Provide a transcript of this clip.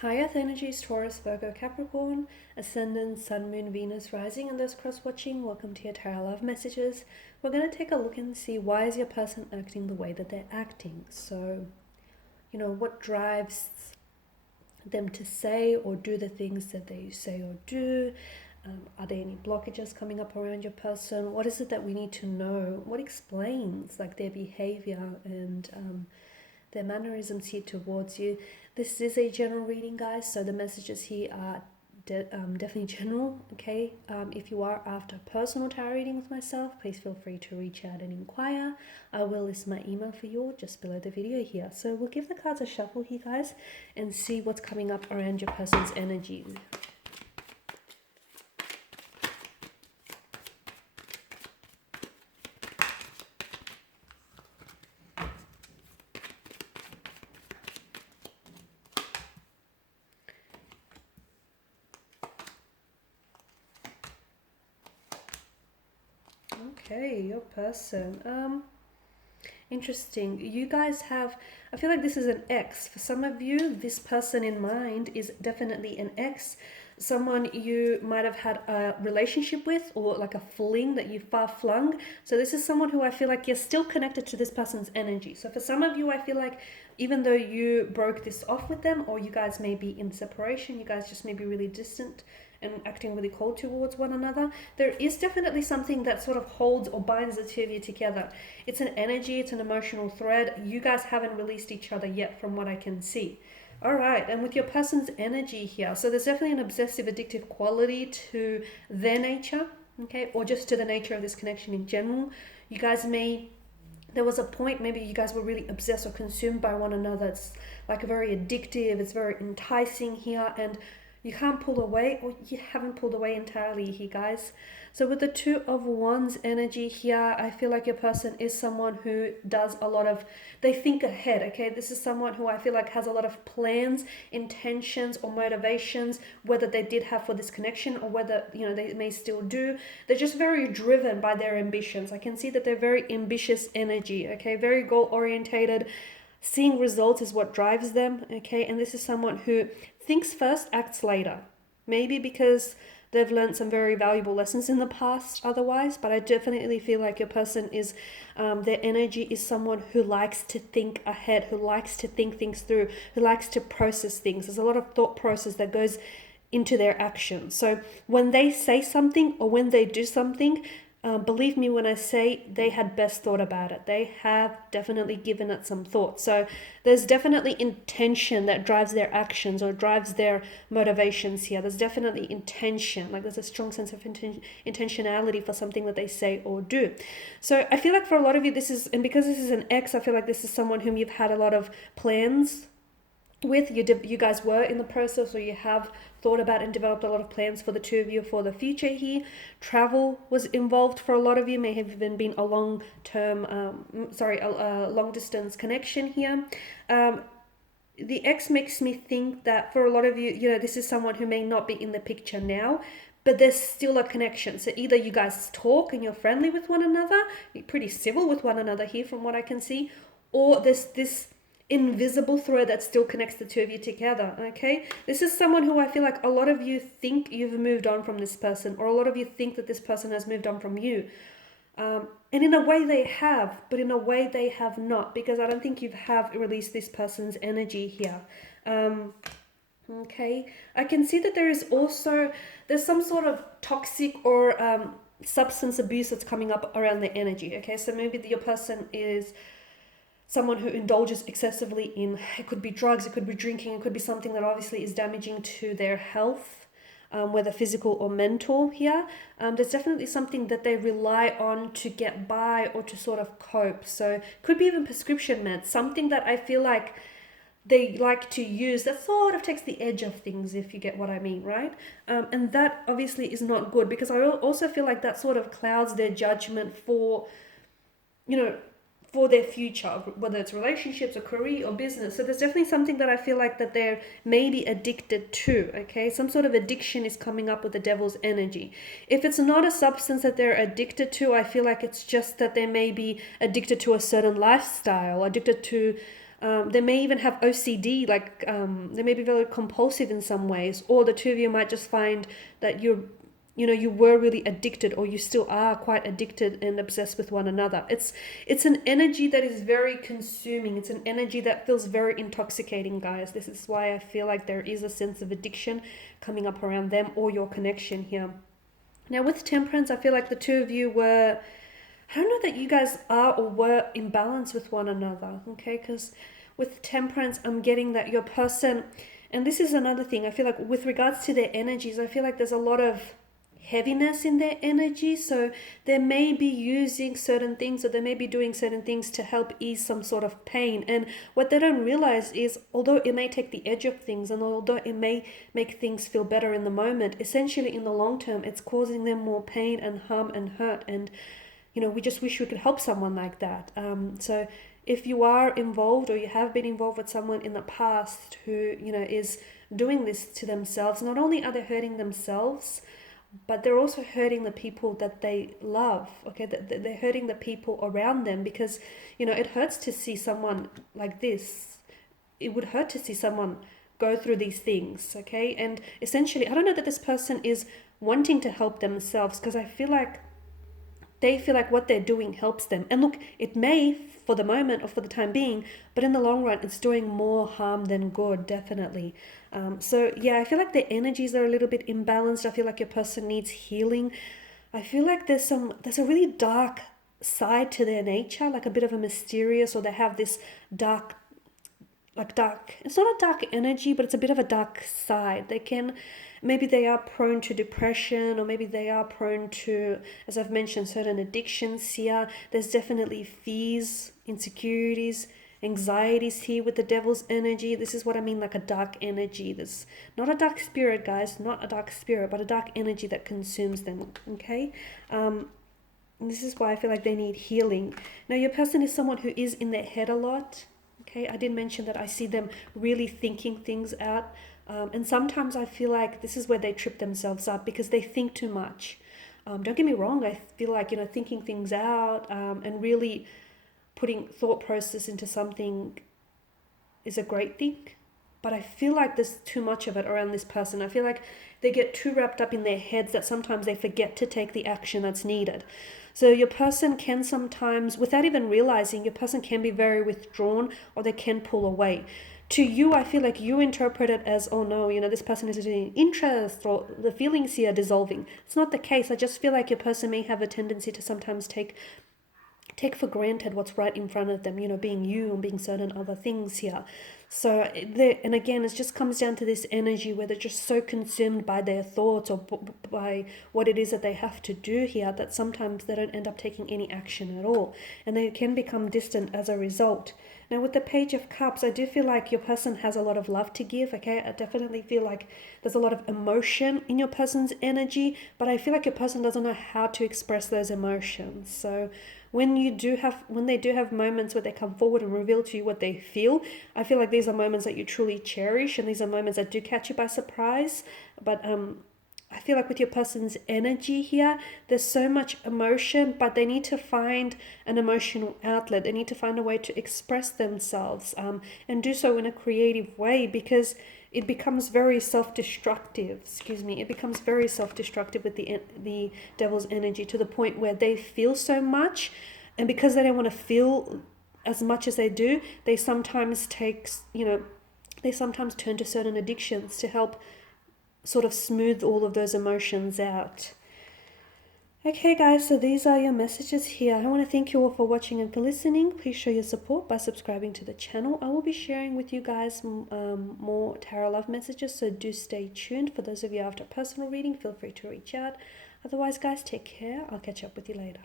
High Earth energies, Taurus, Virgo, Capricorn, Ascendant, Sun, Moon, Venus, Rising, and those cross-watching, welcome to your Tarot Love Messages. We're going to take a look and see why is your person acting the way that they're acting. So, what drives them to say or do the things that they say or do? Are there any blockages coming up around your person? What is it that we need to know? What explains like their behavior and their mannerisms here towards you? This is a general reading, guys, so the messages here are definitely general, okay? If you are after personal tarot reading with myself, please feel free to reach out and inquire. I will list my email for you just below the video here. So we'll give the cards a shuffle here, guys, and see what's coming up around your person's energy. Okay, your person. Interesting. You guys have, I feel like this is an ex. For some of you, this person in mind is definitely an ex. Someone you might have had a relationship with, or like a fling that you far flung. So this is someone who I feel like you're still connected to this person's energy. So for some of you, I feel like even though you broke this off with them, or you guys may be in separation, you guys just may be really distant and acting really cold towards one another, there is definitely something that sort of holds or binds the two of you together. It's an energy, it's an emotional thread. You guys haven't released each other yet from what I can see. All right, and with your person's energy here, so there's definitely an obsessive addictive quality to their nature, okay, or just to the nature of this connection in general. You guys may, there was a point maybe you guys were really obsessed or consumed by one another. It's like very addictive, it's very enticing here, and you can't pull away, or you haven't pulled away entirely here, guys. So with the Two of Wands energy here, I feel like your person is someone who does a lot of, they think ahead, okay? This is someone who I feel like has a lot of plans, intentions, or motivations, whether they did have for this connection or whether, they may still do. They're just very driven by their ambitions. I can see that they're very ambitious energy, okay? Very goal-orientated. Seeing results is what drives them, okay? And this is someone who thinks first, acts later. Maybe because they've learned some very valuable lessons in the past otherwise, but I definitely feel like your person is, their energy is someone who likes to think ahead, who likes to think things through, who likes to process things. There's a lot of thought process that goes into their actions. So when they say something or when they do something, believe me when I say they had best thought about it. They have definitely given it some thought. So there's definitely intention that drives their actions or drives their motivations here. There's definitely intention. Like there's a strong sense of intentionality for something that they say or do. So I feel like for a lot of you, this is, and because this is an ex, I feel like this is someone whom you've had a lot of plans with. You guys were in the process, or you have thought about and developed a lot of plans for the two of you for the future here. Travel was involved for a lot of you, may have even been a long distance connection here. The ex makes me think that for a lot of you, this is someone who may not be in the picture now, but there's still a connection. So either you guys talk and you're friendly with one another, you're pretty civil with one another here from what I can see, or there's this invisible thread that still connects the two of you together, okay? This is someone who I feel like a lot of you think you've moved on from this person, or a lot of you think that this person has moved on from you. And in a way they have, but in a way they have not, because I don't think you have released this person's energy here. Okay, I can see that there's some sort of toxic or substance abuse that's coming up around the energy, okay? So maybe your person is someone who indulges excessively in, it could be drugs, it could be drinking, it could be something that obviously is damaging to their health, whether physical or mental here. There's definitely something that they rely on to get by or to sort of cope. So it could be even prescription meds, something that I feel like they like to use that sort of takes the edge of things, if you get what I mean, right? And that obviously is not good, because I also feel like that sort of clouds their judgment for their future, whether it's relationships or career or business. So there's definitely something that I feel like that they're maybe addicted to, okay? Some sort of addiction is coming up with the devil's energy. If it's not a substance that they're addicted to, I feel like it's just that they may be addicted to a certain lifestyle, addicted to They may even have OCD, like they may be very compulsive in some ways, or the two of you might just find that you were really addicted, or you still are quite addicted and obsessed with one another. It's an energy that is very consuming. It's an energy that feels very intoxicating, guys. This is why I feel like there is a sense of addiction coming up around them or your connection here. Now with Temperance, I feel like the two of you were, I don't know that you guys are or were in balance with one another, okay? Because with Temperance, I'm getting that your person, and this is another thing, I feel like with regards to their energies, I feel like there's a lot of heaviness in their energy. So they may be using certain things, or they may be doing certain things to help ease some sort of pain. And what they don't realize is, although it may take the edge of things, and although it may make things feel better in the moment, essentially in the long term, it's causing them more pain and harm and hurt. And we just wish we could help someone like that. So if you are involved, or you have been involved with someone in the past who, is doing this to themselves, not only are they hurting themselves, but they're also hurting the people that they love, okay? They're hurting the people around them, because, it hurts to see someone like this. It would hurt to see someone go through these things, okay? And essentially, I don't know that this person is wanting to help themselves, because I feel like they feel like what they're doing helps them. And look, it may for the moment or for the time being, but in the long run, it's doing more harm than good, definitely. So yeah, I feel like the energies are a little bit imbalanced. I feel like your person needs healing. I feel like there's a really dark side to their nature, like a bit of a mysterious, or they have this dark, it's not a dark energy, but it's a bit of a dark side. Maybe they are prone to depression, or maybe they are prone to, as I've mentioned, certain addictions here. There's definitely fears, insecurities, anxieties here with the devil's energy. This is what I mean, like a dark energy. This not a dark spirit, guys, not a dark spirit, but a dark energy that consumes them, okay? And this is why I feel like they need healing. Now, your person is someone who is in their head a lot, okay? I did mention that I see them really thinking things out. And sometimes I feel like this is where they trip themselves up, because they think too much. Don't get me wrong, I feel like, thinking things out and really putting thought process into something is a great thing. But I feel like there's too much of it around this person. I feel like they get too wrapped up in their heads that sometimes they forget to take the action that's needed. So your person can sometimes, without even realizing, your person can be very withdrawn, or they can pull away. To you, I feel like you interpret it as, oh no, this person is losing interest, or the feelings here are dissolving. It's not the case. I just feel like your person may have a tendency to sometimes take for granted what's right in front of them, being you and being certain other things here. So, and again, it just comes down to this energy where they're just so consumed by their thoughts, or by what it is that they have to do here, that sometimes they don't end up taking any action at all. And they can become distant as a result. Now, with the Page of Cups, I do feel like your person has a lot of love to give, okay? I definitely feel like there's a lot of emotion in your person's energy, but I feel like your person doesn't know how to express those emotions. So when they do have moments where they come forward and reveal to you what they feel, I feel like these are moments that you truly cherish, and these are moments that do catch you by surprise. But I feel like with your person's energy here, there's so much emotion, but they need to find an emotional outlet. They need to find a way to express themselves and do so in a creative way, because it becomes very self-destructive. It becomes very self-destructive with the devil's energy, to the point where they feel so much, and because they don't want to feel as much as they do, they sometimes turn to certain addictions to help sort of smooth all of those emotions out. Okay guys, so these are your messages here. I want to thank you all for watching and for listening. Please show your support by subscribing to the channel. I will be sharing with you guys more tarot love messages, so do stay tuned. For those of you after personal reading, feel free to reach out. Otherwise guys, take care. I'll catch up with you later.